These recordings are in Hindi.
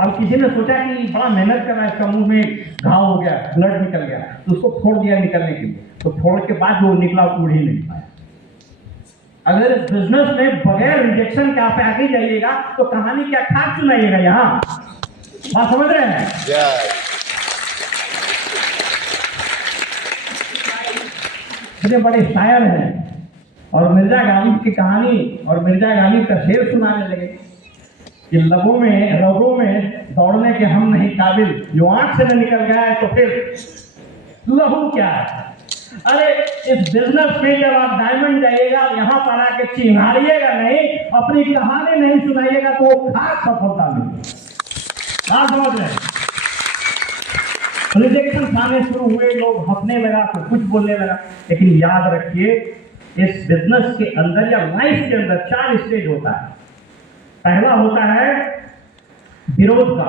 अब किसी ने सोचा कि बड़ा मेहनत कर रहा है, इसका मुंह में घाव हो गया, ब्लड निकल गया, तो उसको फोड़ दिया निकलने के लिए, तो फोड़ के बाद जो निकला उड़ ही नहीं पाया। अगर बिजनेस में बगैर रिजेक्शन के आप आगे जाइएगा तो कहानी क्या खाक सुनाइएगा। यहाँ बात समझ रहे हैं? मुझे बड़े शायर हैं और मिर्जा गालिब की कहानी और मिर्जा गालिब का शेर सुनाने लगे कि रगों में दौड़ने के हम नहीं काबिल, जो आंख से न निकल गया है तो फिर लहू क्या है। अरे इस बिजनेस में जब आप डायमंड जाइएगा, यहाँ पर आके चिन्हारिएगा नहीं, अपनी कहानी नहीं सुनाइएगा तो वो खास सफलता मिलेगी। क्या समझ रहे हैं? रिजेक्शन आने शुरू हुए, लोग हंसने लगा, तो कुछ बोलने लगा, लेकिन याद रखिए इस बिजनेस के अंदर या लाइफ के अंदर 4 स्टेज होता है। पहला होता है विरोध का।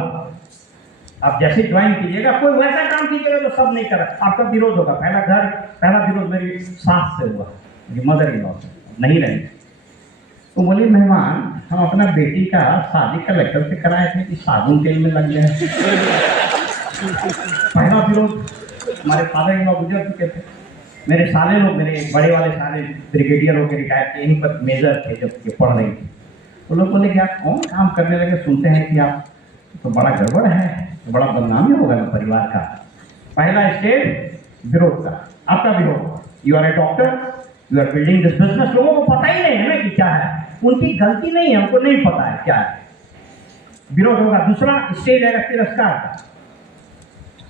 आप जैसे ज्वाइन कीजिएगा, कोई वैसा काम कीजिएगा तो सब नहीं करा, आपका विरोध होगा। पहला विरोध मेरी सास से हुआ, मदर इन लॉ से, नहीं रही। तो बोले मेहमान, हम अपना बेटी का शादी कलेक्टर से कराए थे कि साबुन तेल में लग जाए। पहला विरोध। हमारे फादर इन लॉ गुजर चुके थे, मेरे साले लोग, मेरे बड़े वाले साले ब्रिगेडियर होकर रिटायर थे, यहीं पर मेजर थे जब ये पढ़ रही थी। तो लोग बोले कि आप कौन काम करने लगे, सुनते हैं कि आप तो बड़ा गड़बड़ है, तो बड़ा बदनामी होगा ना परिवार का। पहला स्टेज विरोध का। आपका विरोध, you are a doctor, you are building this business. लोगों को पता ही नहीं है ना कि क्या है, उनकी गलती नहीं है, उनको नहीं पता है क्या है, विरोध होगा। दूसरा स्टेज है तिरस्कार का।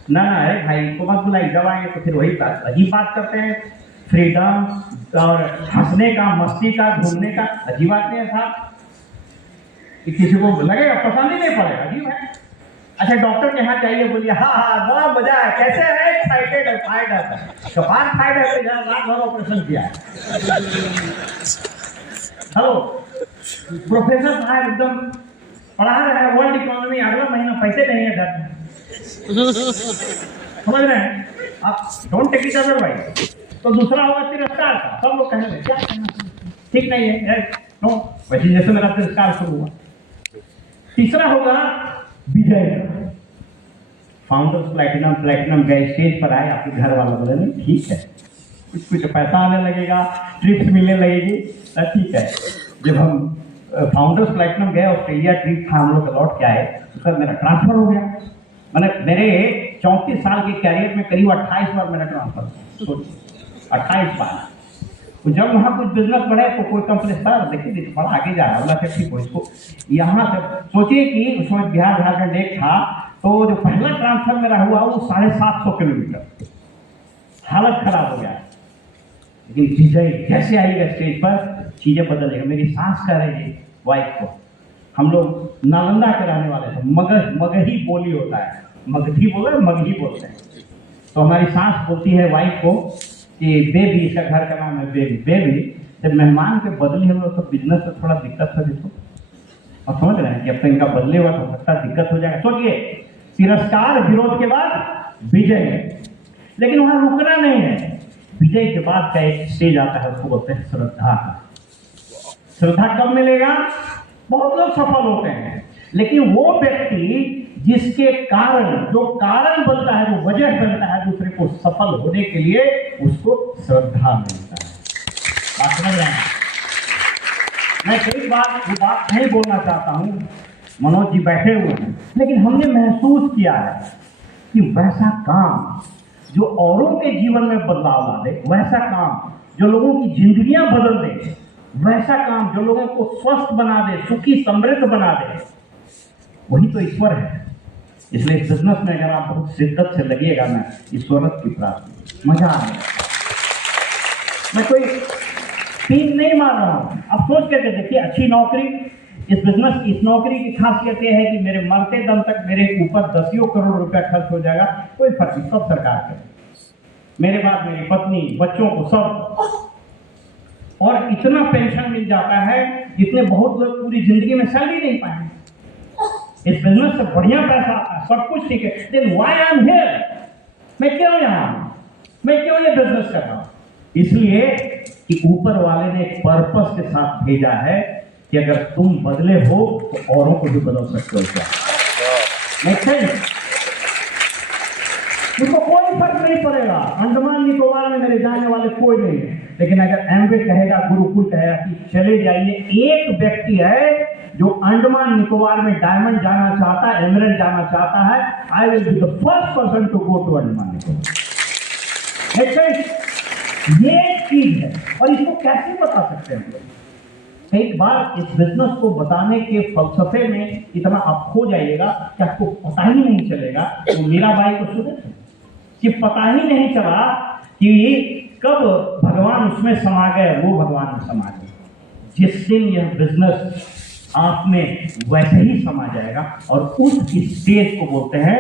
ना अरे भाई को मत बुलाई, जब आएंगे तो फिर वही बात, अजीब बात करते हैं। फ्रीडम और हंसने का, मस्ती का, घूमने का, अजीब बात नहीं है साहब, कि किसी को लगेगा पसंद ही नहीं पड़ेगा, अजीब है। अच्छा डॉक्टर के यहाँ जाइए, बोलिए हाँ बड़ा मजा है, कैसे है, एक्साइटेड है, फाइड है, कपार फाइड है, रात भर ऑपरेशन किया है। हेलो प्रोफेसर साहब एकदम पढ़ा रहे हैं वर्ल्ड इकोनॉमी, अगला महीना पैसे नहीं है घर में। समझ रहे हैं आप? Don't take it otherwise. तो दूसरा होगा तिरस्कार का। सब लोग कहने लगे क्या कहना ठीक नहीं है, नो, वैसे जैसे मेरा तिरस्कार शुरू हुआ। तीसरा होगा विजय। फाउंडर्स प्लैटिनम गए, स्टेज पर आए, आपके घर वाला बोले नहीं ठीक है, कुछ पैसा आने लगेगा, ट्रिप्स मिलने लगेगी, ठीक है। जब हम फाउंडर्स प्लैटिनम गए, ऑस्ट्रेलिया ट्रिप था, हम लोग लौट के आए, उसका मेरा ट्रांसफर हो गया। मैंने मेरे 34 साल के कैरियर में करीब 28 बार मेरा ट्रांसफर, 28 बार। तो जब वहाँ कुछ बिजनेस बढ़े तो कोई कंपनी सर देखिए बड़ा आगे जा रहा है, ठीक हो इसको यहाँ से। सोचिए कि उसमें बिहार झारखंड एक था, तो जो पहला ट्रांसफर मेरा हुआ वो 750 किलोमीटर, हालत खराब हो गया। लेकिन विजय जैसे आएगा स्टेज पर, चीजें बदल जाएगी। मेरी सास कह रही थी वाइफ को, हम लोग नालंदा के रहने वाले थे, मगही बोली होता है, मगधी बोले मगही बोलते हैं। तो हमारी सास बोलती है वाइफ को कि बेबी, इसका घर का नाम है बेबी, जब मेहमान के बदले हम लोग तो बिजनेस में थोड़ा दिक्कत हो जिसको, और समझ रहे हैं कि अब तो इनका बदले हुआ तो सकता दिक्कत हो जाएगा। सोचिए तिरस्कार, विरोध के बाद विजय। लेकिन वहां रुकना नहीं है, विजय के बाद का एक स्टेज आता है, उसको बोलते हैं श्रद्धा का। श्रद्धा कब मिलेगा? बहुत लोग सफल होते हैं, लेकिन वो व्यक्ति जिसके कारण, जो कारण बनता है, जो वजह बनता है दूसरे को सफल होने के लिए, उसको श्रद्धा मिलता है। बात समझ रहे हैं? मैं कई बार वो बात नहीं बोलना चाहता हूं, मनोज जी बैठे हुए हैं, लेकिन हमने महसूस किया है कि वैसा काम जो औरों के जीवन में बदलाव ला दे, वैसा काम जो लोगों की जिंदगियां बदल दे, वैसा काम जो लोगों को स्वस्थ बना दे, सुखी समृद्ध बना दे, वही तो ईश्वर है। इसलिए बिजनेस में अगर आप बहुत शिद्दत से लगिएगा ना, ईश्वरत की प्राप्ति, मजा आएगा। मैं कोई फीस नहीं मार रहा हूं, आप सोच करके देखिए, अच्छी नौकरी, इस बिजनेस की, इस नौकरी की खासियत यह है कि मेरे मरते दम तक मेरे ऊपर 10 करोड़ रुपया खर्च हो जाएगा, कोई फर्क नहीं, सब सरकार करे, मेरे बाद मेरी पत्नी, बच्चों को, सब। और इतना पेंशन मिल जाता है जितने बहुत लोग पूरी जिंदगी में सैलरी नहीं पाएंगे। इस बिजनेस से बढ़िया पैसा आता है, सब कुछ ठीक है, then why I am here, मैं क्यों यहाँ हूं, मैं क्यों ये बिजनेस कर रहा हूं? इसलिए कि ऊपर वाले ने एक पर्पस के साथ भेजा है कि अगर तुम बदले हो तो औरों को भी बदल सकते हो क्या। उनको कोई फर्क नहीं पड़ेगा। अंडमान निकोबार में मेरे जाने वाले कोई नहीं है, लेकिन अगर एमवे कहेगा, गुरुकुल कहेगा कि चले जाइए, एक व्यक्ति है जो अंडमान निकोबार में डायमंड जाना चाहता है, एमरल्ड जाना चाहता है, I will be the first person to go to Andaman Nicobar. ये चीज है, और इसको कैसे बता सकते हैं? एक बार इस बिजनेस को बताने के फलसफे में इतना आप खो जाइएगा कि आपको पता ही नहीं चलेगा। तो मीराबाई को सुने कि पता ही नहीं चला कि कब भगवान उसमें समा गए, वो भगवान में समा गए। जिस दिन यह बिजनेस आप में वैसे ही समा जाएगा, और उस स्टेज को बोलते हैं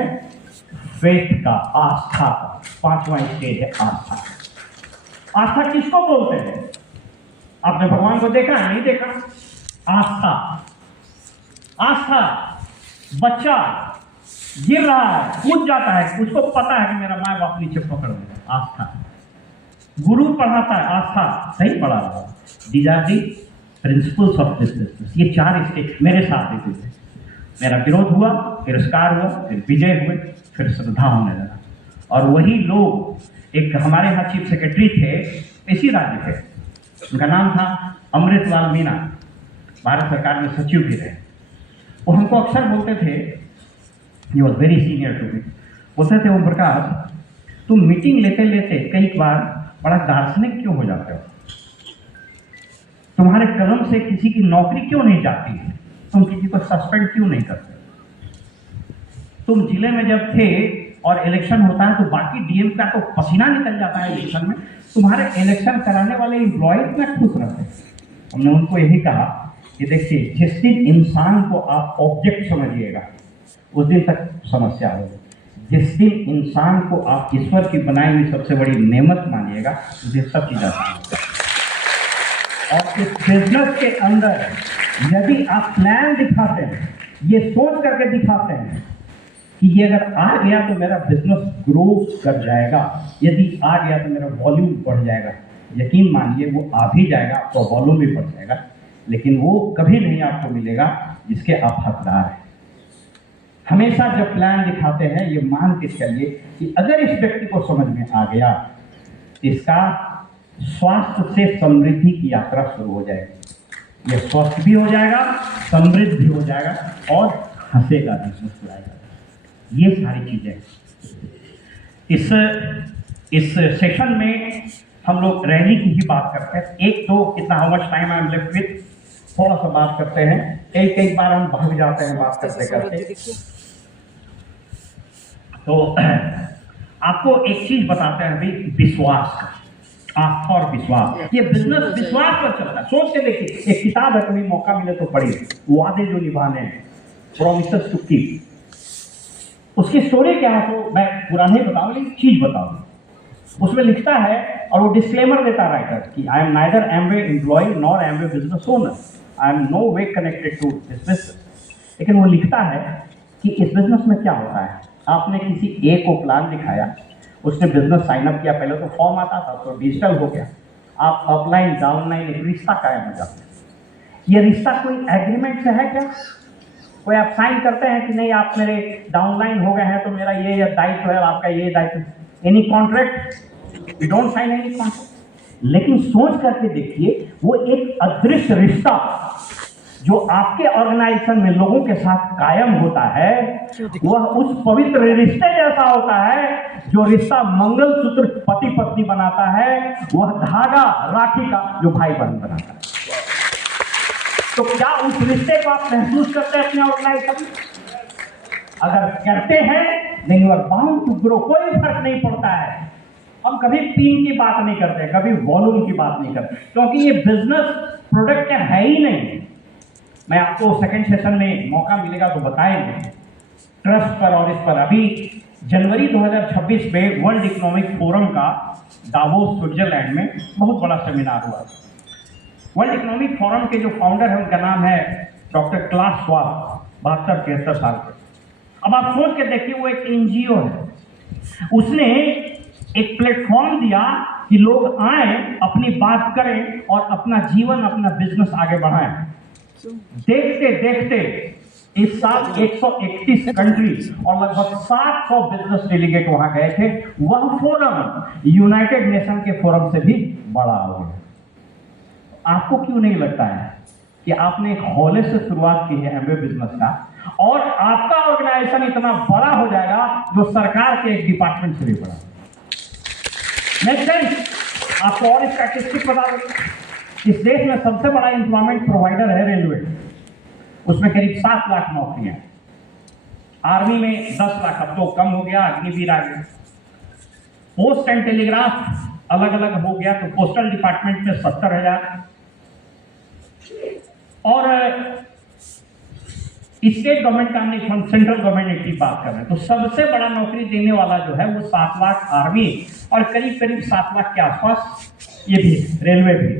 फेथ का, आस्था का। 5वां स्टेज है आस्था। आस्था किसको बोलते हैं? आपने भगवान को देखा है? नहीं देखा। आस्था, आस्था बच्चा गिर रहा है, कूद जाता है, उसको पता है कि मेरा माँ बाप नीचे पकड़ लेगा, आस्था। गुरु पढ़ाता है, आस्था, सही पढ़ा रहा है। These are the principles of this business. ये 4 स्टेज मेरे साथ देते थे। मेरा विरोध हुआ, तिरस्कार हुआ, फिर विजय हुए, फिर श्रद्धा होने लगा। और वही लोग, एक हमारे यहाँ चीफ सेक्रेटरी थे, इसी राज्य थे, उनका नाम था अमृतलाल मीना, भारत सरकार में सचिव भी रहे। वो हमको अक्सर बोलते थे, he was very senior to me, बोलते थे, ओम प्रकाश, तुम मीटिंग लेते लेते कई बार बड़ा दार्शनिक क्यों हो जाते हो? तुम्हारे कलम से किसी की नौकरी क्यों नहीं जाती है? तुम किसी को सस्पेंड क्यों नहीं करते? तुम जिले में जब थे और इलेक्शन होता है तो बाकी डीएम का तो पसीना निकल जाता है इलेक्शन में, तुम्हारे इलेक्शन कराने वाले एम्प्लॉयज में खुश रहते हैं। हमने उनको यही कहा कि देखिए, जिस दिन इंसान को आप ऑब्जेक्ट समझिएगा उस दिन तक समस्या होगी। जिस दिन इंसान को आप ईश्वर की बनाई हुई सबसे बड़ी नेमत मानिएगा उस दिन सब चीज़ आती है। और इस बिजनेस के अंदर यदि आप प्लान दिखाते हैं, ये सोच करके दिखाते हैं कि ये अगर आ गया तो मेरा बिजनेस ग्रो कर जाएगा, यदि आ गया तो मेरा वॉल्यूम बढ़ जाएगा, यकीन मानिए वो आ भी जाएगा, तो वॉल्यूम भी बढ़ जाएगा, लेकिन वो कभी नहीं आपको मिलेगा जिसके आप हकदार हैं। हमेशा जब प्लान दिखाते हैं, ये मान के चलिए कि अगर इस व्यक्ति को समझ में आ गया, इसका स्वास्थ्य से समृद्धि की यात्रा शुरू हो जाएगी। ये स्वस्थ भी हो जाएगा, समृद्ध भी हो जाएगा, और हंसेगा भी, मुस्कुराएगा। ये सारी चीजें इस सेशन में हम लोग रैली की ही बात करते हैं। एक दो कितना how much time I am left with, थोड़ा सा बात करते हैं। एक बार हम भाग जाते हैं बात करते करते। तो आपको एक चीज बताते हैं अभी, विश्वास, आस्था और विश्वास। ये बिजनेस विश्वास पर चलता है। सोच के देखिए, एक किताब है, कभी मौका मिले तो पढ़िए, वादे जो निभाने हैं, प्रॉमिसेस टू कीप। उसकी स्टोरी क्या है तो मैं पूरा नहीं बताऊंगा, लेकिन चीज बताऊंगा। उसमें लिखता है, और वो डिस्क्लेमर देता है राइटर कि I am neither Amway employ nor Amway business owner, I am no way connected to this business. लेकिन वो लिखता है कि इस बिजनेस में क्या होता है, आपने किसी ए को प्लान दिखाया, उसने बिजनेस साइन अप किया, पहले तो फॉर्म आता था तो डिजिटल हो गया, आप अपलाइन डाउनलाइन एक रिश्ता कायम हो जाता है। ये रिश्ता कोई एग्रीमेंट से है क्या? कोई आप साइन करते हैं कि नहीं आप मेरे डाउनलाइन हो गए हैं तो मेरा ये दायित्व है, आपका ये दायित्व, any contract, you don't sign any contract. लेकिन सोच करके देखिए, वो एक अदृश्य रिश्ता जो आपके ऑर्गेनाइजेशन में लोगों के साथ कायम होता है, वह उस पवित्र रिश्ते जैसा होता है जो रिश्ता मंगलसूत्र पति पत्नी बनाता है, वह धागा राखी का जो भाई बहन बनाता है। तो क्या उस रिश्ते को आप महसूस करते हैं अपने ऑर्गेनाइजेशन में? अगर करते हैं, then you are bound to grow। कोई फर्क नहीं पड़ता है। हम कभी टीम की बात नहीं करते, कभी वॉल्यूम की बात नहीं करते, क्योंकि ये बिजनेस प्रोडक्ट है ही नहीं। मैं आपको सेकंड सेशन में मौका मिलेगा तो बताएंगे ट्रस्ट पर और इस पर। अभी जनवरी 2026 में वर्ल्ड इकोनॉमिक फोरम का दावोस स्विट्जरलैंड में बहुत बड़ा सेमिनार हुआ। वर्ल्ड इकोनॉमिक फोरम के जो फाउंडर है उनका नाम है डॉक्टर क्लास श्वाब, 72-73 साल के। अब आप सोच के देखिए, वो एक एनजीओ है, उसने एक प्लेटफॉर्म दिया कि लोग आए, अपनी बात करें और अपना जीवन, अपना बिजनेस आगे बढ़ाएं। देखते देखते इस साल 131 कंट्री और लगभग 700 बिजनेस डेलीगेट वहां गए थे। वह फोरम यूनाइटेड नेशन के फोरम से भी बड़ा हो गया। आपको क्यों नहीं लगता है कि आपने एक हौले से शुरुआत की है एमवे बिजनेस का, और आपका ऑर्गेनाइजेशन इतना बड़ा हो जाएगा जो सरकार के एक डिपार्टमेंट से भी बड़ा? नेक्स्ट, आपको और स्टैटिस्टिक बता दें, इस देश में सबसे बड़ा एम्प्लॉयमेंट प्रोवाइडर है रेलवे। उसमें करीब 7 लाख नौकरियां। आर्मी में 10 लाख, अब तो कम हो गया, अग्निवीर आ गया। पोस्ट एंड टेलीग्राफ अलग अलग हो गया, तो पोस्टल डिपार्टमेंट में 70,000। और स्टेट गवर्नमेंट का हमने सेंट्रल गवर्नमेंट की बात कर रहे हैं, तो सबसे बड़ा नौकरी देने वाला जो है वो 7 लाख आर्मी, और करीब करीब 7 लाख के आसपास ये भी रेलवे भी।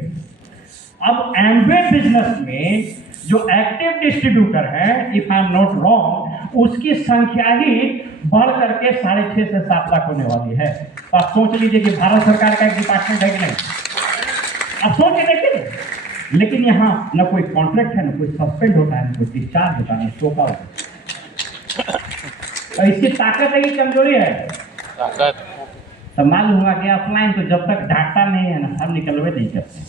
अब एमवे बिजनेस में जो एक्टिव डिस्ट्रीब्यूटर है, if I am not wrong, उसकी संख्या ही बढ़ करके 6.5 से 7 लाख होने वाली है। तो आप सोच लीजिए कि भारत सरकार का एक डिपार्टमेंट है कि नहीं, आप सोच के देखिए। लेकिन यहाँ न कोई कॉन्ट्रैक्ट है, न कोई सस्पेंड होता है, न कोई डिस्चार्ज होता है, न स्टॉक आउट है। और इसकी ताकत है कि कमजोरी है? ताकत। तो मालूम हुआ कि ऑफलाइन तो जब तक डांटता नहीं है ना, हम निकलवे नहीं करते।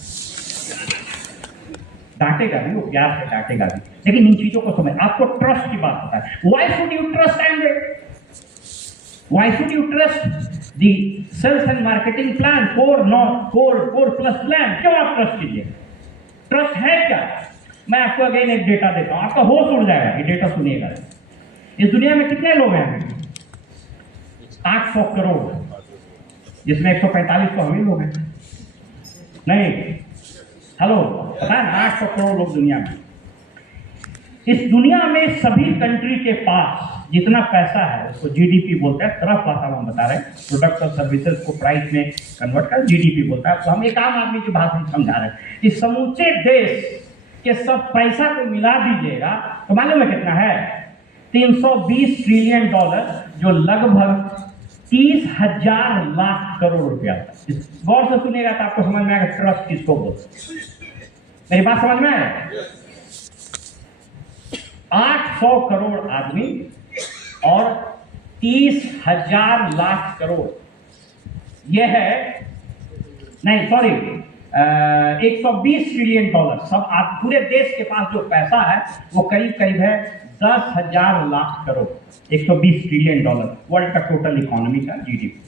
डांटेगा भी, वो प्यार से डांटेगा भी, लेकिन इन चीजों को समझ। आपको ट्रस्ट की बात पता है। Why should you trust Amway? Why should you trust the sales and marketing plan, core plus plan? क्यों आप ट्रस्ट कीजिए? ट्रस्ट है क्या? मैं आपको अगेन एक डेटा देता हूं, आपका होश उड़ जाएगा। ये डेटा सुनिएगा। इस दुनिया में कितने लोग हैं? 800 करोड़, जिसमें 145 तो हम ही लोग हैं। नहीं, हेलो, पता है ना? 800 करोड़ लोग दुनिया में। इस दुनिया में सभी कंट्री के पास जितना पैसा है उसको जीडीपी बोलते हैं। तरफ भाषा में हम बता रहे हैं, प्रोडक्ट और सर्विसेज को प्राइस में कन्वर्ट कर जीडीपी बोलता है। तो हम एक आम आदमी की भाषा में समझा रहे हैं। इस समूचे देश के सब पैसा को मिला दीजिएगा तो मालूम है कितना है? 320 ट्रिलियन डॉलर, जो लगभग 30,000 लाख करोड़ रुपया। गौर से सुनिएगा तो आपको समझ में आएगा ट्रस्ट किसको बोलते। मेरी बात समझ में आए? 800 करोड़ आदमी और 30,000 लाख करोड़, यह है, नहीं सॉरी, 120 ट्रिलियन डॉलर। सब पूरे देश के पास जो पैसा है वो करीब करीब है 10,000 lakh crore. 120 trillion dollar world का टोटल इकोनॉमी का जीडीपी।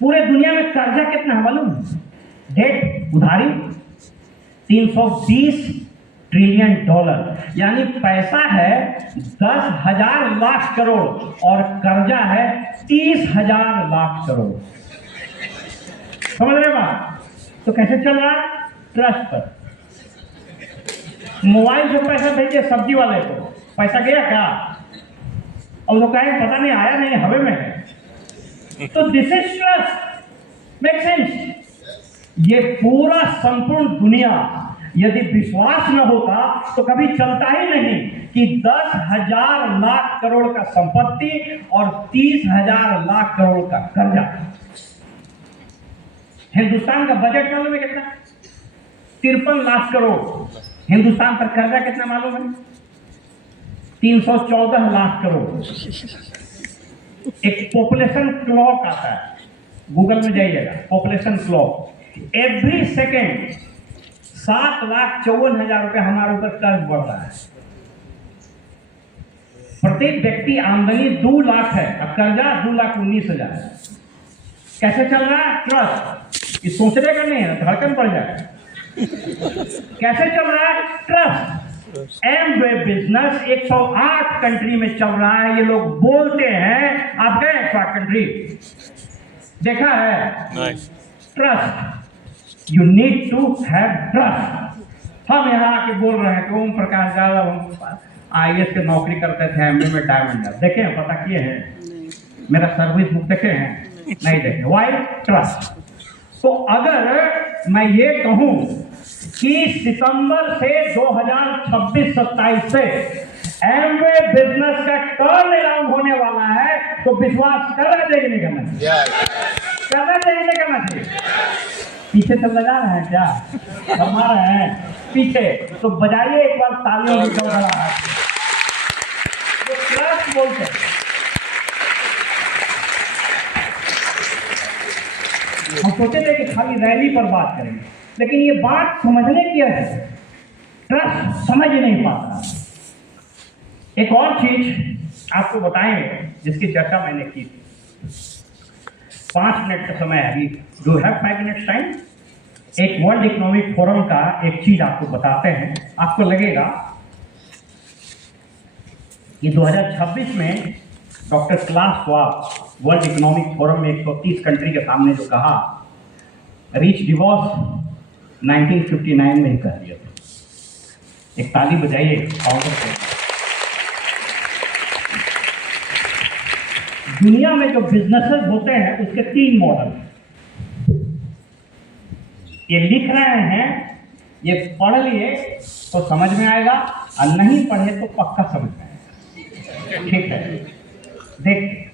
पूरे दुनिया में कर्जा कितना है मालूम? डेट, उधारी 320 ट्रिलियन डॉलर, यानी पैसा है 10,000 लाख करोड़ और कर्जा है 30,000 लाख करोड़। समझ रहे बात? तो कैसे चल रहा है? ट्रस्ट पर। मोबाइल से पैसा भेजिए सब्जी वाले को, पैसा गया क्या? और वो कहें पता नहीं आया नहीं, हवे में है। तो this is trust. Make sense? ये पूरा संपूर्ण दुनिया यदि विश्वास न होता तो कभी चलता ही नहीं कि 10,000 लाख करोड़ का संपत्ति और 30,000 लाख करोड़ का कर्जा। हिंदुस्तान का बजट मालूम है कितना? 53 लाख करोड़। हिंदुस्तान पर कर्जा कितना मालूम है? 314 लाख करोड़। एक पॉपुलेशन क्लॉक आता है, गूगल में जाइएगा, पॉपुलेशन क्लॉक। एवरी सेकेंड 7,54,000 रुपए हमारे ऊपर कर्ज बढ़ रहा है। प्रत्येक व्यक्ति आमदनी 2 लाख है, अब कर्जा 2,19,000। कैसे चल रहा है? ट्रस्ट। ये सोचने का नहीं है, धड़कन बढ़ जाए। कैसे चल रहा है? ट्रस्ट। एमवे बिजनेस 108 कंट्री में चल रहा है। ये लोग बोलते हैं, आप गए 108 कंट्री, देखा है? Trust. You need to have trust. हम यहाँ आके बोल रहे हैं कि ओम प्रकाश यादव IAS के नौकरी करते थे, एमवे में डायमंड। देखे हैं? पता किए हैं? मेरा सर्विस बुक देखे हैं? नहीं देखे। वाई? ट्रस्ट। तो अगर मैं ये कहूं कि सितंबर से 2026-27 से एमवे बिजनेस का टर्न अराउंड होने वाला है, तो विश्वास करना चाहिए नहीं करना चाहिए? करना चाहिए नहीं करना चाहिए? पीछे से लगा रहे हैं क्या? घुमा रहे हैं पीछे? तो बजाइए एक बार तालियों की। बोलते हैं। हम सोचे थे कि खाली रैली पर बात करेंगे, लेकिन ये बात समझने की है, ट्रस्ट समझ नहीं पाता। एक और चीज आपको बताएंगे जिसकी चर्चा मैंने की थी। 5 मिनट का समय है अभी, डू हैव 5 मिनट्स टाइम। एक वर्ल्ड इकोनॉमिक फोरम का एक चीज आपको बताते हैं, आपको लगेगा कि 2026 में doctor class Schwab world economic forum में 130 कंट्री के सामने जो कहा, रिच डिवोर्स 1959 में ही कह दिया था। एक ताली बजाइए फाउंडर को। दुनिया में जो बिजनेसेस होते हैं उसके 3 मॉडल, ये लिख रहे हैं, ये पढ़ लिए तो समझ में आएगा, और नहीं पढ़े तो पक्का समझ में आएगा। ठीक है, देखिए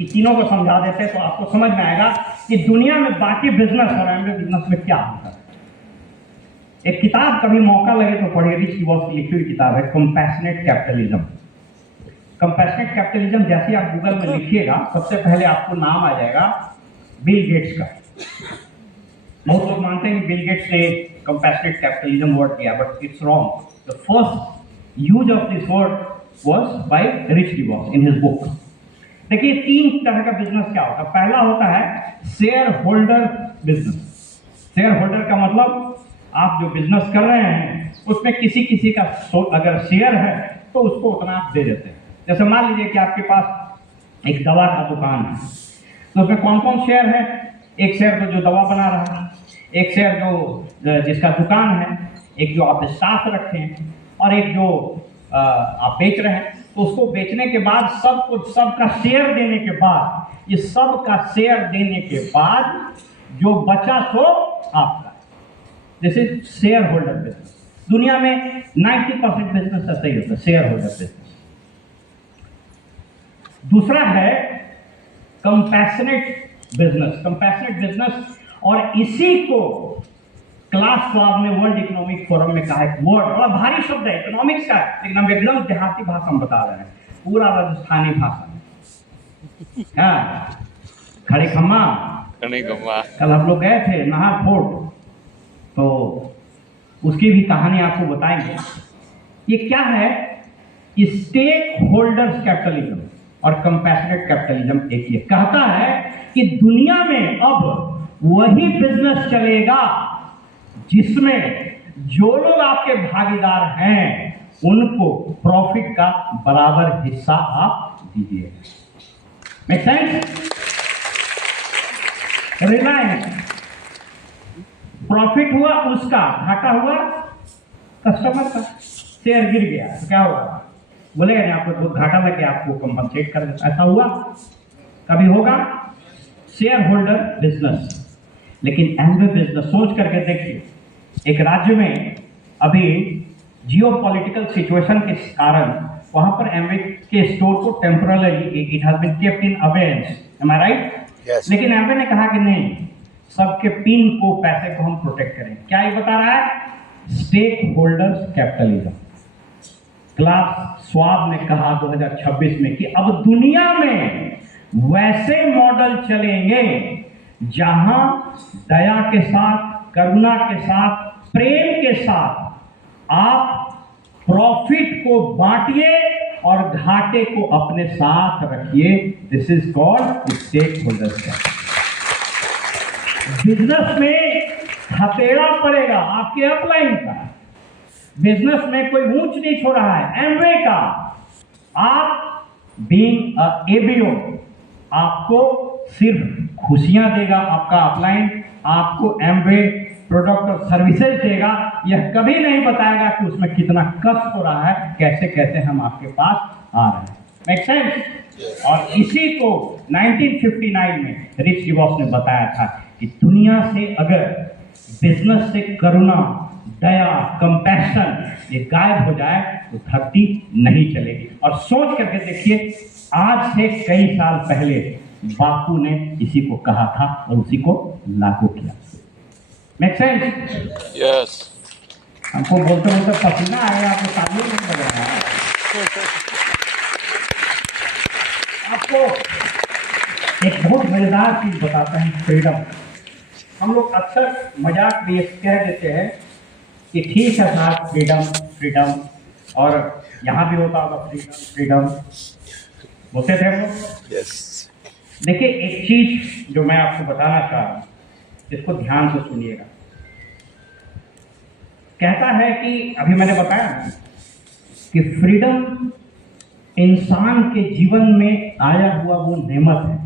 ये तीनों को समझा देते तो आपको समझ में आएगा कि दुनिया में बाकी बिजनेस और एमबे बिजनेस में क्या होता है। एक किताब कभी मौका लगे तो पढ़िए, रिच डिवोर्स की लिखी हुई किताब है, कंपैशनेट कैपिटलिज्म। कंपैशनेट कैपिटलिज्म जैसे आप गूगल में लिखिएगा, सबसे पहले आपको नाम आ जाएगा बिल गेट्स का। बहुत लोग मानते हैं कि बिल गेट्स ने कंपैशनेट कैपिटलिज्म वर्ड किया, but it's wrong. The first use of this word was by rich divorce in his book. देखिए 3 तरह का बिजनेस क्या होता है। पहला होता है share holder business. Share holder का मतलब आप जो बिजनेस कर रहे हैं उसमें किसी का अगर शेयर है तो उसको उतना आप दे देते हैं। जैसे मान लीजिए कि आपके पास एक दवा का दुकान है, तो उसमें कौन कौन शेयर है? एक शेयर तो जो दवा बना रहा है, एक शेयर जो जिसका दुकान है, एक जो आप स्टाफ रखे हैं, और एक जो आप बेच रहे हैं। तो उसको बेचने के बाद सबका शेयर देने के बाद, ये सबका शेयर देने के बाद जो बचा सो आपका। This is share holder business. दुनिया में 90% बिजनेस ऐसा ही होता है, शेयर होल्डर बिजनेस। दूसरा है कंपैशनेट बिजनेस। कंपैशनेट बिजनेस, और इसी को क्लास श्वाब ने वर्ल्ड इकोनॉमिक फोरम में कहा। एक वर्ड बड़ा भारी शब्द है, इकोनॉमिक्स का है, लेकिन हम एकदम देहाती भाषा में बता रहे हैं, पूरा राजस्थानी भाषा में। हाँ, खड़े खम्मा। कल हम लोग गए थे नाहर फोर्ट, तो उसकी भी कहानी आपको बताएंगे। ये क्या है? स्टेक होल्डर्स कैपिटलिज्म और कंपैशनेट कैपिटलिज्म एक ही कहता है कि दुनिया में अब वही बिजनेस चलेगा जिसमें जो लोग आपके भागीदार हैं उनको प्रॉफिट का बराबर हिस्सा आप दीजिए। Make sense? रिलायंस प्रॉफिट हुआ उसका, घाटा हुआ कस्टमर का। शेयर गिर गया तो क्या होगा? बोलेगा नहीं आपको तो घाटा लग गया, आपको कंपनसेट कर देता। ऐसा हुआ कभी होगा? Share holder business. लेकिन एमवे बिजनेस सोच करके देखिए, एक राज्य में अभी जियोपॉलिटिकल सिचुएशन के कारण वहां पर एमवे के स्टोर को temporary it has been kept in abeyance. Am I right? लेकिन एमवे ने कहा कि नहीं, सबके पिन को, पैसे को हम प्रोटेक्ट करें। क्या ये बता रहा है? Stakeholders capitalism. Klaus Schwab ने कहा 2026 में कि अब दुनिया में वैसे मॉडल चलेंगे जहां दया के साथ, करुणा के साथ, प्रेम के साथ आप प्रॉफिट को बांटिए और घाटे को अपने साथ रखिए। This is called stakeholders capitalism. Business में हथेड़ा पड़ेगा आपके अपलाइन का। बिजनेस में कोई ऊंच नीच हो रहा है एमवे का। आप बीइंग एबीओ, आपको सिर्फ खुशियां देगा आपका अपलाइन, आपको एमवे प्रोडक्ट और सर्विसेज देगा। यह कभी नहीं बताएगा कि उसमें कितना कष्ट हो रहा है, कैसे कैसे हम आपके पास आ रहे हैं। Make sense? और इसी को 1959 में रिच डिवोर्स ने बताया था कि दुनिया से अगर बिजनेस से करुणा, दया, कंपैशन ये गायब हो जाए तो धरती नहीं चलेगी। और सोच करके देखिए, आज से कई साल पहले बापू ने इसी को कहा था और उसी को लागू किया। Make sense? यस। हमको बोलते बोलते पसीना आया, आपको तालियों नहीं बज रहा है। आपको एक बहुत मजेदार चीज बताते हैं, फ्रीडम। हम लोग अक्सर मजाक में कह देते हैं कि ठीक है साहब, फ्रीडम फ्रीडम, और यहाँ भी होता होगा फ्रीडम फ्रीडम, बोलते थे हम लोग। देखिए, एक चीज जो मैं आपको बताना चाह रहा हूँ, इसको ध्यान से सुनिएगा। कहता है कि अभी मैंने बताया ना कि फ्रीडम इंसान के जीवन में आया हुआ वो नेमत है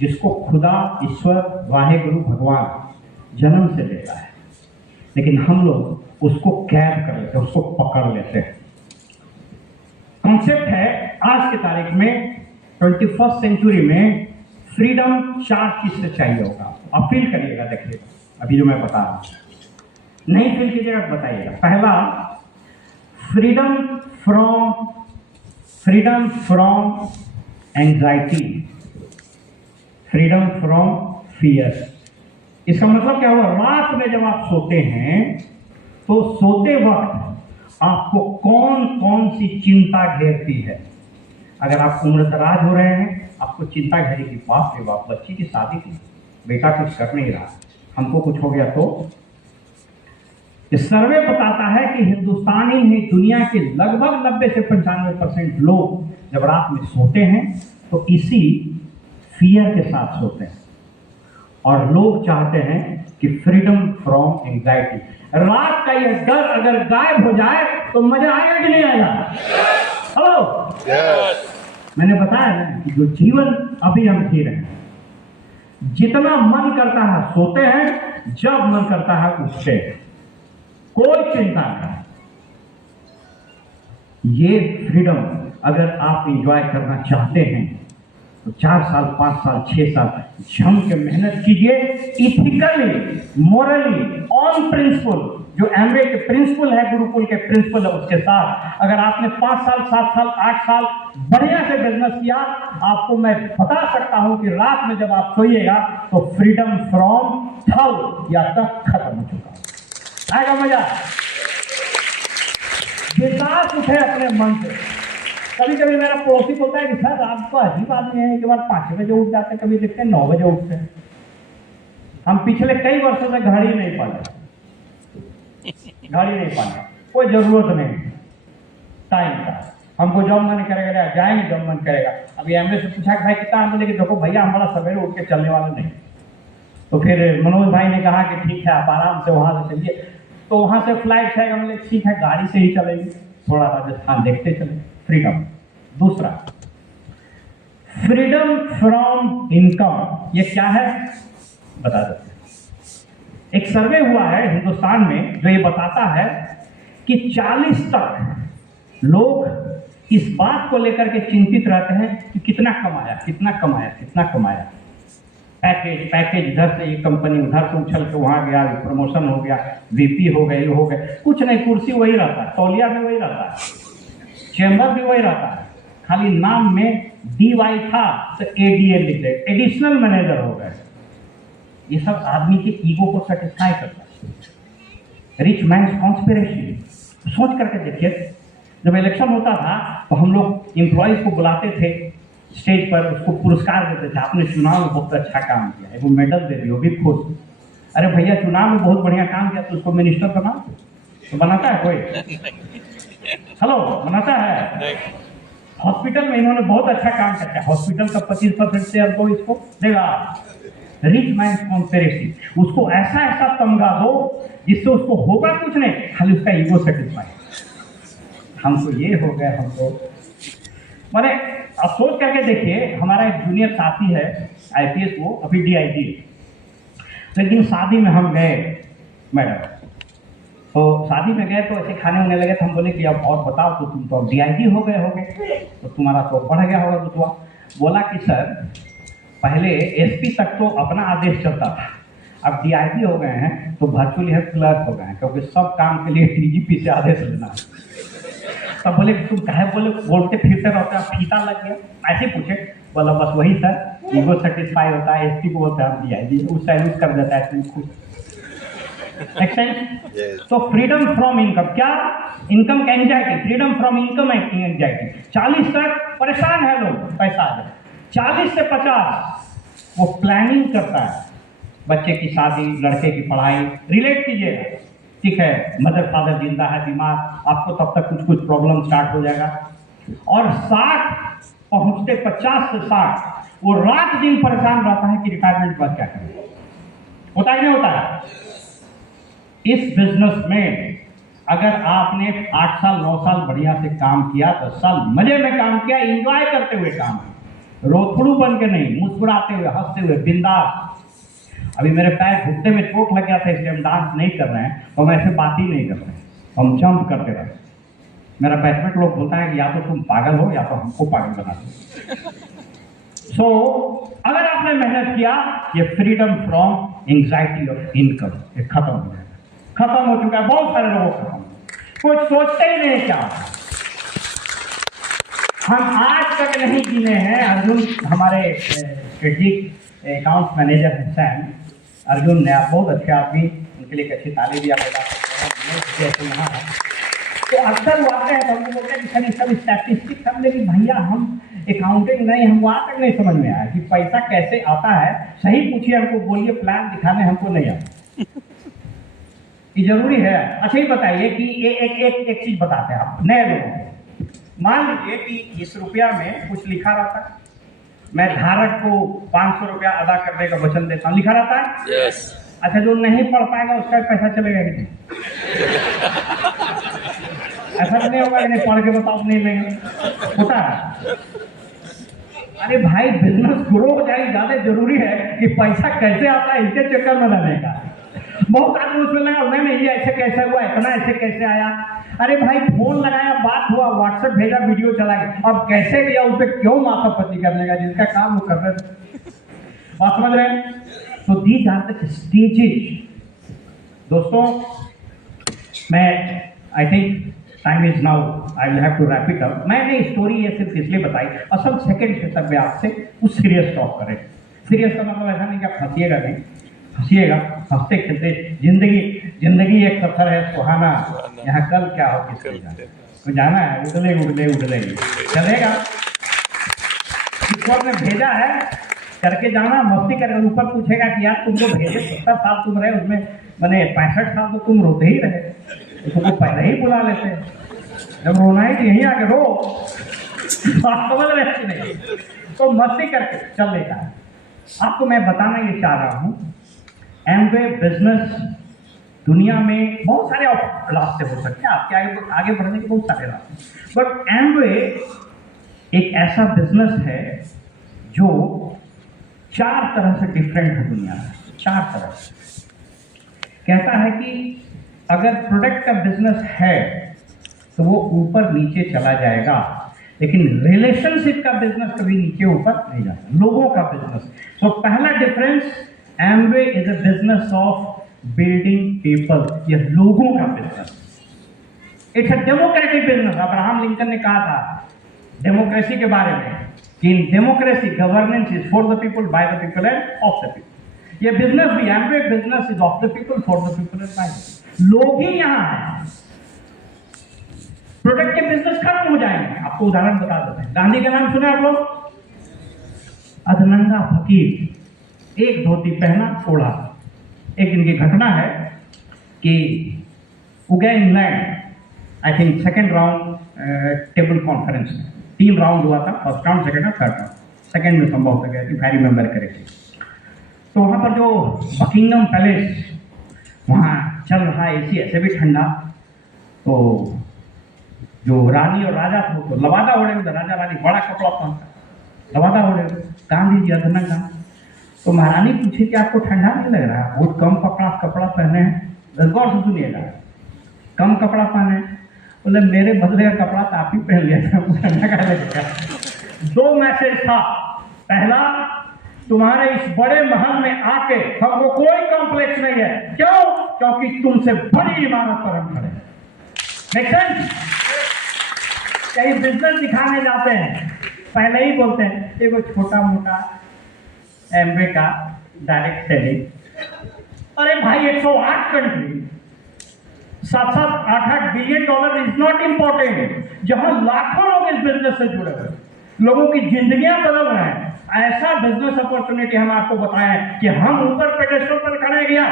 जिसको खुदा, ईश्वर, वाहेगुरु, भगवान जन्म से देता है, लेकिन हम लोग उसको कैद कर लेते हैं, उसको पकड़ लेते हैं। कॉन्सेप्ट है आज की तारीख में 21st सेंचुरी में फ्रीडम 4 चीज से चाहिए होगा। आप फील करिएगा, देखिएगा अभी जो मैं बता रहा हूं, नहीं फील कीजिएगा बताइएगा। पहला, freedom from anxiety, freedom from fear. इसका मतलब क्या हुआ? रात में जब आप सोते हैं तो सोते वक्त आपको कौन कौन सी चिंता घेरती है? अगर आप उम्रदराज हो रहे हैं, आपको चिंता घेरेगी, बाप रे बाप, बच्ची की शादी की, बेटा कुछ कर नहीं रहा, हमको कुछ हो गया तो। सर्वे बताता है कि हिंदुस्तान ही नहीं, दुनिया के लगभग 90 से 95% लोग जब रात में सोते हैं तो इसी फियर के साथ सोते हैं। और लोग चाहते हैं कि फ्रीडम फ्रॉम एंजाइटी, रात का यह डर अगर गायब हो जाए तो मजा आएगा कि नहीं आएगा? हेलो, मैंने बताया ना कि जो जीवन अभी हम जी रहे हैं, जितना मन करता है सोते हैं, जब मन करता है उठते हैं, कोई चिंता नहीं। ये फ्रीडम अगर आप एंजॉय करना चाहते हैं तो 4 साल, 5 साल, 6 साल जम के मेहनत कीजिए, इथिकली, मोरली, ऑन प्रिंसिपल, जो एमवे के प्रिंसिपल है, गुरुकुल के प्रिंसिपल है, उसके साथ अगर आपने 5 साल, 7 साल, 8 साल बढ़िया से बिजनेस किया, आपको मैं बता सकता हूं कि रात में जब आप सोइएगा तो फ्रीडम फ्रॉम थल या तक खत्म हो चुका, आएगा मजा। विकास उठे अपने मन से। कभी कभी मेरा पड़ोसी बोलता है कि सर आपको अजीब आदमी है कि बार 5 बजे उठ जाते हैं, कभी देखते हैं 9 बजे उठते हैं। हम पिछले कई वर्षों से घड़ी नहीं पाते, कोई जरूरत नहीं टाइम का। हमको जब मन करेगा जाएंगे, जब मन करेगा। अभी एमए से पूछा कि भाई कितना, बोले कि देखो भैया हम बड़ा सवेरे उठ के चलने वाले नहीं। तो फिर मनोज भाई ने कहा कि ठीक है आप आराम से वहां से चलिए। तो वहां से फ्लाइट है, हमने ठीक है गाड़ी से ही चलेंगे, थोड़ा राजस्थान देखते चले। फ्रीडम। दूसरा, फ्रीडम फ्रॉम इनकम। ये क्या है बता देते हैं। एक सर्वे हुआ है हिंदुस्तान में जो ये बताता है कि 40 तक लोग इस बात को लेकर के चिंतित रहते हैं कि कितना कमाया, कितना कमाया, कितना कमाया। पैकेज इधर से ये कंपनी, उधर से उछल के वहां गया, प्रमोशन हो गया, वीपी हो गए, हो गए, कुछ नहीं, कुर्सी वही रहता है, तौलिया भी वही रहता है, चेंबर भी वही रहता है, खाली नाम में DY था तो ADL लिख दे, एडिशनल मैनेजर हो गए। ये सब आदमी के ईगो को सेटिस्फाई करता है। Rich mains conspiracy. सोच करके देखिए, जब इलेक्शन होता था तो हम लोग एम्प्लॉयज को बुलाते थे स्टेज पर, उसको पुरस्कार देते थे, आपने चुनाव में बहुत अच्छा काम किया है, वो मेडल दे दियो, भी खुश। अरे भैया चुनाव में बहुत बढ़िया काम किया तो उसको मिनिस्टर बनाओ, तो बनाता है कोई? हेलो, बनाता है? हॉस्पिटल में इन्होंने बहुत अच्छा काम किया, हॉस्पिटल का 25% शेयर दो, इसको देगा। Rich man conspiracy. उसको ऐसा ऐसा तमगा दो जिससे उसको होगा कुछ नहीं, खाली उसका ईगो सेटिस्फाई। हमको ये हो गया, हमको माने अब सोच करके देखिए, हमारा एक जूनियर साथी है IPS, वो अभी DIG, लेकिन शादी में हम गए मैडम, तो शादी में गए तो ऐसे खाने होने लगे, तो हम बोले कि अब और बताओ, तो तुम तो अब DIG हो गए होगे, तो तुम्हारा तो बढ़ गया होगा रुतबा। बोला कि सर पहले SP तक तो अपना आदेश चलता था, अब DIG हो गए हैं तो वर्चुअली हेल्थ क्लर्क हो गए हैं, क्योंकि सब काम के लिए DGP से आदेश लेना है। तब बोले कि तुम कहे बोलते फिरते रहते, आप फीता लग गया, ऐसे पूछे। बोला बस वही सर, ईगो सेटिस्फाई होता है, SP को बोलते हैं DIG, उस सैल्यूट कर देता है, तुम खुश। Make sense? तो फ्रीडम फ्रॉम इनकम, क्या इनकम का anxiety, freedom from income anxiety. 40 तक परेशान है लोग, पैसा आ जाए। 40 से 50 वो प्लानिंग करता है, बच्चे की शादी, लड़के की पढ़ाई। रिलेट कीजिएगा, ठीक है, मदर फादर जिंदा है, बीमार, आपको तब तक कुछ कुछ प्रॉब्लम स्टार्ट हो जाएगा। और 60 पहुंचते 50 से 60 वो रात दिन परेशान रहता है कि रिटायरमेंट बाद क्या करें। होता है नहीं होता है? इस बिजनेस में अगर आपने 8 साल 9 साल बढ़िया से काम किया, 10 साल मजे में काम किया, एंजॉय करते हुए काम, रोथड़ू बन के नहीं, मुस्कुराते हुए, हंसते हुए, बिंदास। अभी मेरे पैर घुटने में चोट लग गया था, इसलिए हम डांस नहीं कर रहे हैं, तो हम ऐसे बात ही नहीं कर रहे हैं, हम जंप करते रहे। मेरा बैचमेट लोग बोलता है कि या तो तुम पागल हो या तो हमको पागल बना दो। सो अगर आपने मेहनत किया, ये freedom from anxiety of income ये खत्म हो जाएगा। खत्म हो चुका है, बहुत सारे लोगों का कुछ सोचते ही नहीं क्या। हम आज तक नहीं गिने हैं। अर्जुन हमारे स्ट्रेटेजिक अकाउंट्स मैनेजर हैं, सैम अर्जुन ने, आप बहुत अच्छे आदमी, उनके लिए अच्छी ताली भी आप बता सकते हैं। यहाँ है तो अक्सर वो आते हैं तो हमको बोलते हैं कि सर सब स्टैटिस्टिक्स हम, लेकिन भैया हम अकाउंटिंग नहीं, हमको आज तक नहीं समझ में आया कि पैसा कैसे आता है। सही पूछिए हमको, बोलिए, प्लान दिखाने हमको नहीं आता। ये जरूरी है। अच्छा ये बताइए कि एक चीज बताते हैं आप नए लोगों को। मान लीजिए कि इस रुपया में कुछ लिखा रहता है, मैं धारक को 500 रुपया अदा करने का वचन देता हूँ, लिखा रहता है। yes. अच्छा, जो नहीं पढ़ पाएगा उसका पैसा चलेगा कि नहीं? ऐसा तो नहीं होगा कि नहीं पढ़ के बताओ नहीं लेंगे, होता है। अरे भाई, बिजनेस ग्रो हो जाए, ज्यादा जरूरी है कि पैसा कैसे आता है इसके चक्कर में रहने का। बहुत आदमी उसमें लगा, नहीं ये ऐसे कैसे हुआ, इतना ऐसे कैसे आया। अरे भाई, फोन लगाया, बात हुआ, व्हाट्सएप भेजा, वीडियो चला गया, अब कैसे लिया उस पर क्यों माथापच्ची करने का, जिनका काम वो कर रहे थे। बात समझ रहे हैं? तो दीज आर द स्टेजेस। दोस्तों, मैं I think time is now, I will have to wrap it up. मैंने स्टोरी ये सिर्फ इसलिए बताई, असल सेकंड सेशन में आपसे कुछ सीरियस टॉक करें। सीरियस का मतलब ऐसा नहीं कि आप हंसिएगा नहीं, हंसिएगा, हंसते खेलते। जिंदगी एक सफर है सुहाना, यहाँ कल क्या हो किसको जाना, तो जाना है, उड़ले उड़ले उड़ले चलेगा। ईश्वर ने भेजा है, करके जाना, मस्ती करके। ऊपर पूछेगा कि यार तुमको भेजे 70 साल तुम रहे, उसमें मैंने 65 साल तो तुम रोते ही रहे, तुमको पहले ही बुला लेते। जब रोना है तो यहीं आके रो, समझ रहे नहीं? तो मस्ती करके चल लेता है। आपको मैं बताना ये चाह रहा हूँ, एमवे बिजनेस दुनिया में बहुत सारे रास्ते हो सकते हैं, आपके आगे बढ़ने के बहुत सारे रास्ते, बट एमवे एक ऐसा बिजनेस है जो 4 तरह से डिफरेंट है दुनिया में। 4 तरह से कहता है कि अगर प्रोडक्ट का बिजनेस है तो वो ऊपर नीचे चला जाएगा, लेकिन रिलेशनशिप का बिजनेस कभी नीचे ऊपर नहीं जाता, लोगों का बिजनेस। तो पहला difference, Amway is a business of building people, ये लोगों का business. It's a democratic business. Abraham Lincoln ने कहा था डेमोक्रेसी के बारे में कि in democracy governance is for the people, by the people end of the people. ये बिजनेस भी, Amway business is of the people, for the people and by the people. लोग ही यहाँ हैं। प्रोडक्ट के बिजनेस खत्म हो जाएंगे। आपको उदाहरण बता देते हैं, गांधी का नाम सुने आप लोग? अधनंगा फकीर, एक धोती पहना ओढ़ा। एक दिन की घटना है कि वो गए England, I think second round table conference में। 3 राउंड हुआ था, फर्स्ट राउंड, सेकेंड और थर्ड राउंड। सेकेंड में संभव हो गया कि भाई रिमेंबर करेक्टली। तो वहाँ पर जो बकिंगम पैलेस वहाँ चल रहा, एसी ऐसे भी ठंडा, तो जो रानी और राजा थे तो लवादा ओढ़े हुए, राजा रानी बड़ा कपड़ा पहनता, लवादा ओढ़े हुए। गांधी जी अधनंगा। तो महारानी पूछी कि आपको ठंडा नहीं लग रहा? बहुत कम कपड़ा पहने हैं। गौर से सुनिएगा, कम कपड़ा पहने। बोले मेरे बदले का कपड़ा तो आप ही पहन लिया था, ठंडा क्या लगेगा। 2 मैसेज था। पहला, तुम्हारे इस बड़े महल में आके हमको कोई कॉम्प्लेक्स नहीं है। क्यों? क्योंकि तुमसे बड़ी इमारत पर हम खड़े हैं। Make sense? कहीं बिजनेस दिखाने जाते हैं, पहले ही बोलते हैं एगो छोटा मोटा एमवे का डायरेक्ट सेलिंग, अरे भाई 108 country, 7-7, 8-8 billion dollar is not important. जहां लाखों लोग इस बिजनेस से जुड़े हुए, लोगों की जिंदगियां बदल रहे हैं, ऐसा बिजनेस अपॉर्चुनिटी हम आपको बताएं कि हम ऊपर पेडेस्टल पर खड़े गया।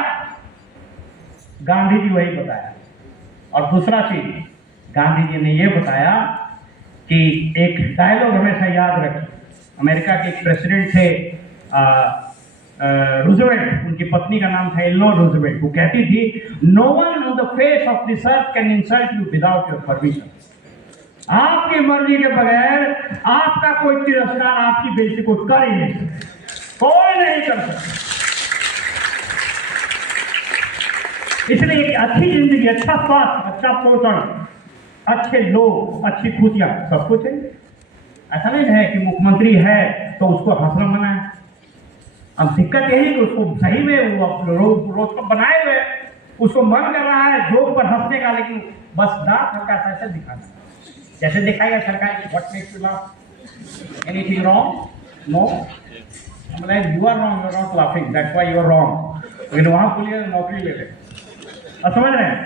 गांधी जी वही बताया। और दूसरा चीज, गांधी जी ने यह बताया कि एक डायलॉग हमेशा याद रखें। अमेरिका के एक प्रेसिडेंट थे रूजवेल्ट, उनकी पत्नी का नाम था एलेनोर रूजवेल्ट। वो कहती थी, no one on the face of this earth can insult you without your permission. आपकी मर्जी के बगैर आपका कोई तिरस्कार, आपकी बेइज्जती को कर ही नहीं सकता, कोई नहीं कर सकता। इसलिए एक अच्छी जिंदगी, अच्छा स्वास्थ्य, अच्छा पोषण, अच्छे लोग, अच्छी खुशियां, सब कुछ है। ऐसा नहीं है कि मुख्यमंत्री है तो उसको हंसना मना है। अब दिक्कत यही कि उसको सही में वो रोज को बनाए हुए, उसको मन कर रहा है जोक पर हंसने का, लेकिन बस दांत हल्का सा ऐसे दिखाना, जैसे दिखाएगा सरकार, what makes you laugh, anything wrong, no, मतलब you are wrong, you are not laughing, that's why you are wrong. लेकिन वहां बोलिए नौकरी ले ले, समझ रहे हैं?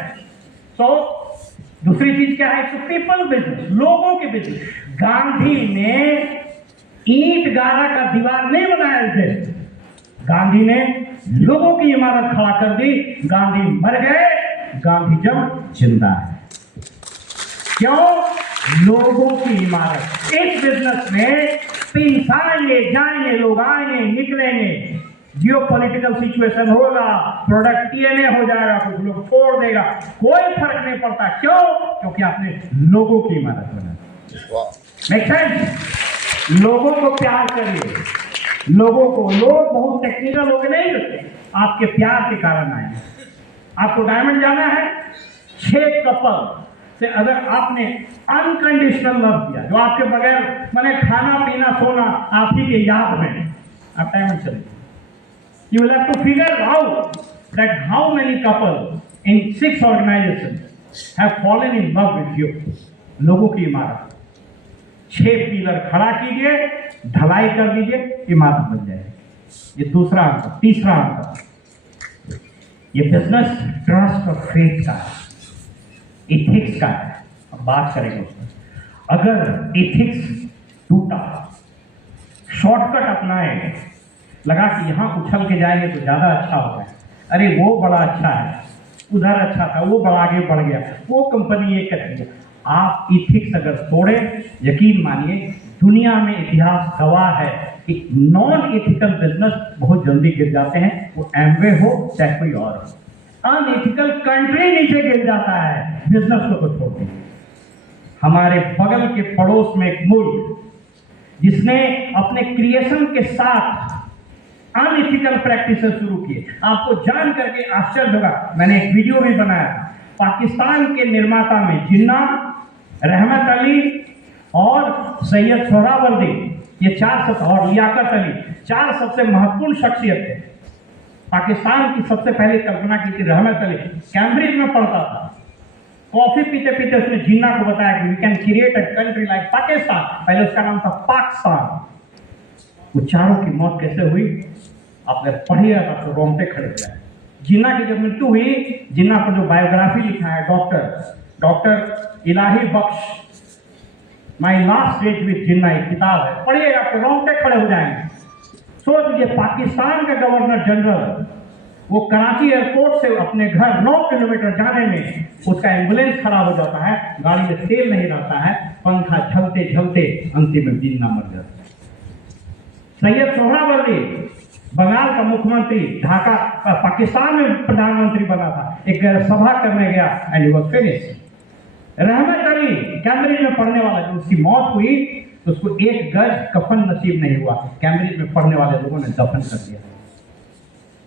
तो दूसरी चीज क्या है, पीपल बिजनेस, लोगों के बिजनेस। गांधी ने ईंट गारा का दीवार नहीं बनाया इस देश, गांधी ने लोगों की इमारत खड़ा कर दी। गांधी मर गए, गांधीजम जिंदा है। क्यों? लोगों की इमारत। इस बिजनेस में पीस आएंगे जाएंगे, लोग आएंगे निकलेंगे, जियो पॉलिटिकल सिचुएशन होगा, प्रोडक्ट टीएनए हो जाएगा, कुछ लोग छोड़ देगा, कोई फर्क नहीं पड़ता। क्यों? क्योंकि आपने लोगों की इमारत बनाई। Make sense? लोगों को प्यार करिए, लोगों को। लोग बहुत टेक्निकल लोग नहीं होते, आपके प्यार के कारण आएंगे। आपको डायमंड जाना है, 6 कपल से अगर आपने अनकंडीशनल लव किया, जो आपके बगैर मैंने खाना पीना सोना आप ही के याद में, आप डायमंड चले, you will have to figure out that how many couples in 6 organizations have fallen in love with you. लोगों की इमारत, 6 पिलर खड़ा कीजिए, ढलाई कर दीजिए, इमारत बन जाएगी। ये दूसरा अंक। तीसरा अंक, ये बिजनेस ट्रस्ट और फेथ का है, इथिक्स का है। अब बात करेंगे उसमें। अगर इथिक्स टूटा, शॉर्टकट अपनाए, लगा कि यहां उछल के जाएंगे तो ज्यादा अच्छा होगा, अरे वो बड़ा अच्छा है, उधर अच्छा था, वो बड़ा आगे बढ़ गया, वो कंपनी ये कर दिया, आप इथिक्स अगर तोड़े, यकीन मानिए दुनिया में इतिहास गवाह है कि नॉन एथिकल बिजनेस बहुत जल्दी गिर जाते हैं, वो एमवे हो चाहे कोई और हो। अनएथिकल कंट्री नीचे गिर जाता है बिजनेस को छोड़ के। हमारे बगल के पड़ोस में एक मुल्क जिसने अपने क्रिएशन के साथ अनएथिकल प्रैक्टिसेस शुरू किए, आपको जान करके आश्चर्य होगा। मैंने एक वीडियो भी बनाया था। पाकिस्तान के निर्माता में जिन्ना, रहमत अली और सैयद सोहरावर्दी, ये 4 और लियाकत अली, 4 सबसे महत्वपूर्ण शख्सियत थे। पाकिस्तान की सबसे पहले कल्पना की थी रहमत अली, कैम्ब्रिज में पढ़ता था। कॉफी पीते पीते उसने जिन्ना को बताया कि we can create a country like Pakistan, पहले उसका नाम था पाकिस्तान। वो चारों की मौत कैसे हुई आप अगर पढ़िएगा तो रोंगटे खड़े हो जाए। जिन्ना की जब मृत्यु हुई, जिन्ना पर जो बायोग्राफी लिखा है doctor Ilahi Bakhsh, my last days with Jinnah, एक किताब है, पढ़िएगा तो रोंगटे खड़े हो जाएंगे। सोच लीजिए पाकिस्तान का गवर्नर जनरल, वो कराची एयरपोर्ट से अपने घर 9 किलोमीटर जाने में उसका एम्बुलेंस खराब हो जाता है, गाड़ी में तेल नहीं रहता है, पंखा झलते झलते अंतिम में जिन्ना मर जाता है। सैयद सोहरावर्दी बंगाल का मुख्यमंत्री, ढाका पाकिस्तान में प्रधानमंत्री बना था, एक सभा करने गया एंड ही वाज फिनिश्ड। रहमत अली कैम्ब्रिज में पढ़ने वाला, जब उसकी मौत हुई तो उसको 1 गज कफन नसीब नहीं हुआ, कैम्ब्रिज में पढ़ने वाले लोगों ने दफन कर दिया।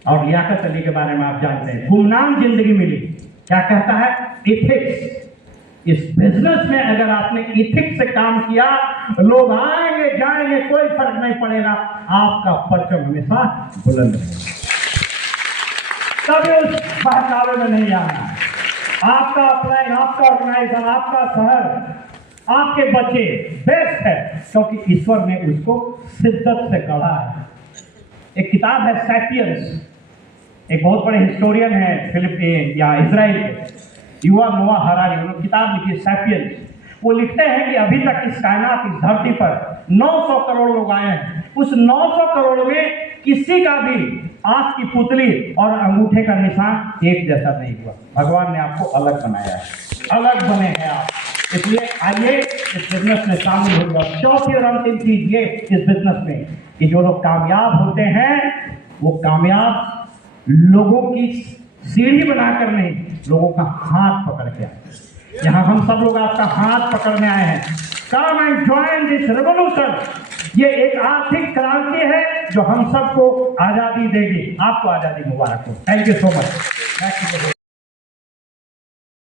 और लियाकत अली के बारे में आप जानते हैं, गुमनाम जिंदगी मिली। क्या कहता है? इथिक्स। इस बिजनेस में अगर आपने इथिक्स से काम किया, लोग आएंगे जाएंगे, कोई फर्क नहीं पड़ेगा, आपका परचम हमेशा बुलंद रहेगा। कभी उस बहकावे में नहीं आना। आपका प्लान, आपका ऑर्गेनाइजेशन, आपका शहर, आपके बच्चे बेस्ट है, क्योंकि ईश्वर ने उसको शिद्दत से गढ़ा है। एक किताब है सैपियंस, एक बहुत बड़े हिस्टोरियन है फिलिपीन या इजराइल के, युवा नोआ हरारी, उन्होंने किताब लिखी सैपियंस। वो लिखते हैं कि अभी तक इस कायनात, इस धरती पर 900 करोड़ लोग आए हैं। उस 900 करोड़ में किसी का भी आंख की पुतली और अंगूठे का निशान एक जैसा नहीं हुआ। भगवान ने आपको अलग बनाया है, अलग बने हैं आप। इसलिए आइए इस बिजनेस में शामिल हो जाओ। चौथी और अंतिम चीज ये इस बिजनेस में कि जो लोग कामयाब होते हैं वो कामयाब लोगों की सीढ़ी बनाकर नहीं, लोगों का हाथ पकड़ के आते हैं। यहाँ हम सब लोग आपका हाथ पकड़ने आए हैं। Come and join this revolution. ये एक आर्थिक क्रांति है जो हम सबको आजादी देगी। आपको आजादी मुबारक हो। Thank you so much.